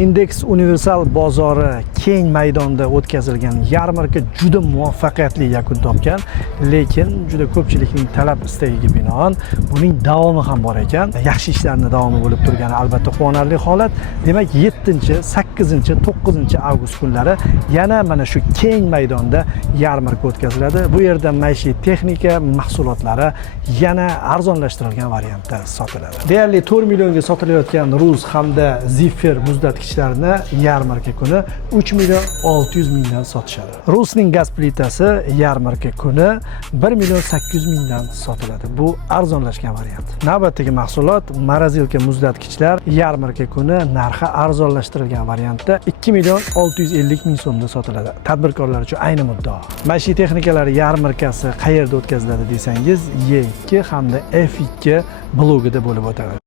Index Universal bozori keng maydonda o'tkazilgan yarmarka juda muvaffaqiyatli yakun topgan, lekin juda ko'pchilikning talab istagiga binoan buning davomi ham bor ekan. Yaxshi ishlarning davomi bo'lib turgani albatta quvonarli holat. Demak, 7, 8, 9 avgust kunlari yana mana shu keng maydonda yarmarka o'tkaziladi. Bu yerda maishiy texnika mahsulotlari yana arzonlashtirilgan variantda sotiladi. Deyarli 4 millionga sotilayotgan Rus hamda Ziffer muzlatgichlarini yarmarka kuni 3 million 600 mingdan sotishadi. Rusning gaz plitasi yarmarka kuni 1 million 800 mingdan sotiladi. Bu arzonlashgan variant. Navbatdagi mahsulot morozilka muzlatgichlar yarmarka kuni narxi arzonlashtirilgan variantda 2 million 650 ming so'mda sotiladi. Tadbirkorlar uchun ayni muddao. Maishiy texnikalar yarmarkasi qayerda o'tkaziladi desangiz, Y2 hamda F2 blogida bo'lib o'tadi.